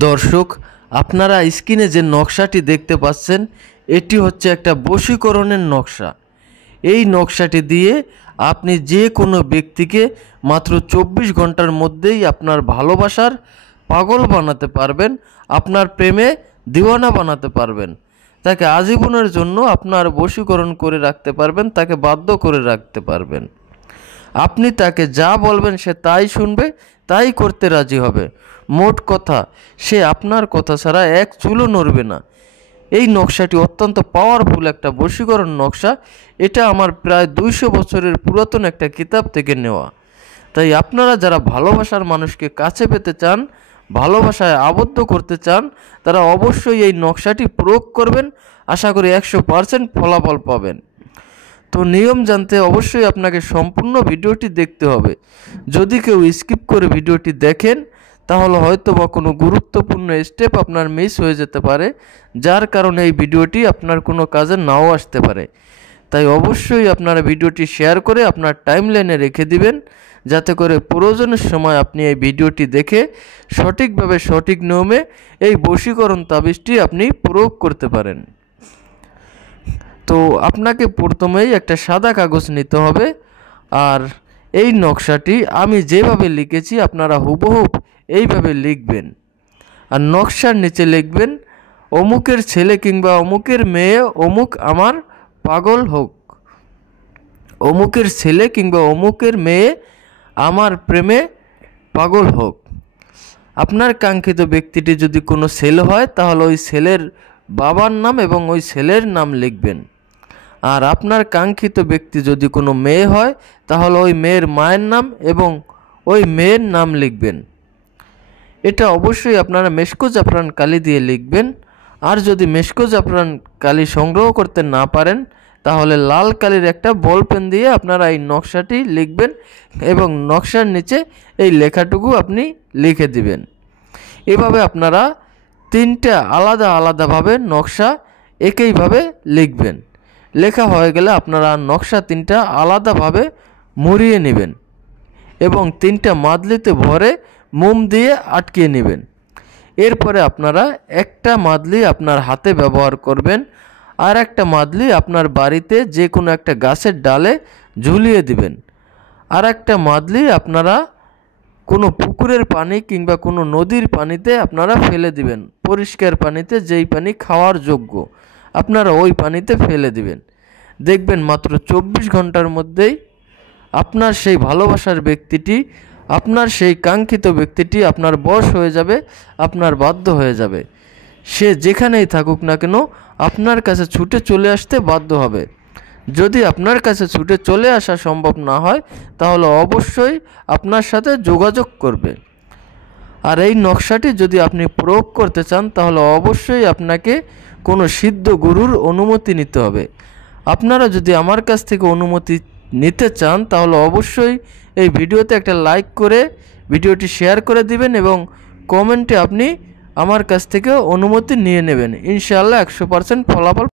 দর্শক, আপনারা স্ক্রিনে যে নকশাটি দেখতে পাচ্ছেন এটি হচ্ছে একটা বশীকরণের নকশা। এই নকশাটি দিয়ে আপনি যে কোনো ব্যক্তিকে মাত্র 24 ঘন্টার মধ্যেই আপনার ভালোবাসার পাগল বানাতে পারবেন, আপনার প্রেমে দিওয়ানা বানাতে পারবেন, তাকে আজীবনের জন্য আপনার বশীকরণ করে রাখতে পারবেন, তাকে বাধ্য করে রাখতে পারবেন। আপনি তাকে যা বলবেন সে তাই শুনবে, তাই করতে রাজি হবে। মোট কথা, সে আপনার কথা ছাড়া এক চুলও নড়বে না। এই নকশাটি অত্যন্ত পাওয়ারফুল একটা বশীকরণ নকশা। এটা আমার প্রায় 200 বছরের পুরাতন একটা কিতাব থেকে নেওয়া। তাই আপনারা যারা ভালোবাসার মানুষকে কাছে পেতে চান, ভালোবাসায় আবদ্ধ করতে চান, তারা অবশ্যই এই নকশাটি প্রয়োগ করবেন। আশা করি 100% ফলাফল পাবেন। তো নিয়ম জানতে অবশ্যই আপনাকে সম্পূর্ণ ভিডিওটি দেখতে হবে। যদি কেউ স্কিপ করে ভিডিওটি দেখেন তাহলে হয়তো বা কোনো গুরুত্বপূর্ণ স্টেপ আপনার মিস হয়ে যেতে পারে, যার কারণে এই ভিডিওটি আপনার কোনো কাজে নাও আসতে পারে। তাই অবশ্যই আপনারা ভিডিওটি শেয়ার করে আপনার টাইমলাইনে রেখে দিবেন, যাতে করে প্রয়োজনের সময় আপনি এই ভিডিওটি দেখে সঠিকভাবে সঠিক নিয়মে এই বশীকরণ তাবিজটি আপনি প্রয়োগ করতে পারেন। তো আপনাকে প্রথমেই একটা সাদা কাগজ নিতে হবে, আর এই নকশাটি আমি যেভাবে লিখেছি আপনারা হুবহু এইভাবে লিখবেন। আর নকশার নিচে লিখবেন, অমুকের ছেলে কিংবা অমুকের মেয়ে অমুক আমার পাগল হোক। অমুকের ছেলে কিংবা অমুকের মেয়ে আমার প্রেমে পাগল হোক। আপনার কাঙ্ক্ষিত ব্যক্তিটি যদি কোনো ছেলে হয় তাহলে ওই ছেলের বাবার নাম এবং ওই ছেলের নাম লিখবেন। আর আপনার কাঙ্ক্ষিত ব্যক্তি যদি কোনো মেয়ে হয় তাহলে ওই মেয়ের মায়ের নাম এবং ওই মেয়ের নাম লিখবেন। এটা অবশ্যই আপনারা মেশকো জাফরান কালি দিয়ে লিখবেন। আর যদি মেশকো জাফরান কালি সংগ্রহ করতে না পারেন তাহলে লাল কালির একটা বল পেন দিয়ে আপনারা এই নকশাটি লিখবেন এবং নকশার নিচে এই লেখাটুকু আপনি লিখে দিবেন। এভাবে আপনারা 3টা আলাদা আলাদাভাবে নকশা একইভাবে লিখবেন। লেখা হয়ে গেলে আপনারা নকশা 3টা আলাদাভাবে মুড়িয়ে নেবেন এবং 3টা মাদলিতে ভরে মোম দিয়ে আটকিয়ে নেবেন। এরপরে আপনারা একটা মাদলি আপনার হাতে ব্যবহার করবেন, আর একটা মাদলি আপনার বাড়িতে যে কোনো একটা গাছের ডালে ঝুলিয়ে দিবেন। আর একটা মাদলি আপনারা কোনো পুকুরের পানি কিংবা কোনো নদীর পানিতে আপনারা ফেলে দিবেন। পরিষ্কার পানিতে, যেই পানি খাওয়ার যোগ্য, আপনারা ওই পানিতে ফেলে দিবেন। দেখবেন মাত্র 24 ঘন্টার মধ্যেই আপনার সেই ভালোবাসার ব্যক্তিটি, আপনার সেই কাঙ্ক্ষিত ব্যক্তিটি আপনার বশ হয়ে যাবে, আপনার বাধ্য হয়ে যাবে। সে যেখানেই থাকুক না কেন আপনার কাছে ছুটে চলে আসতে বাধ্য হবে। যদি আপনার কাছে ছুটে চলে আসা সম্ভব না হয় তাহলে অবশ্যই আপনার সাথে যোগাযোগ করবে। আর এই নকশাটি যদি আপনি প্রয়োগ করতে চান তাহলে অবশ্যই আপনাকে কোনো সিদ্ধ গুরুর অনুমতি নিতে হবে। আপনারা যদি আমার কাছ থেকে অনুমতি নিতে চান তাহলে অবশ্যই এই ভিডিওতে একটা লাইক করে ভিডিওটি শেয়ার করে দিবেন এবং কমেন্টে আপনি আমার কাছ থেকে অনুমতি নিয়ে নেবেন। ইনশাআল্লাহ 100% ফলাফল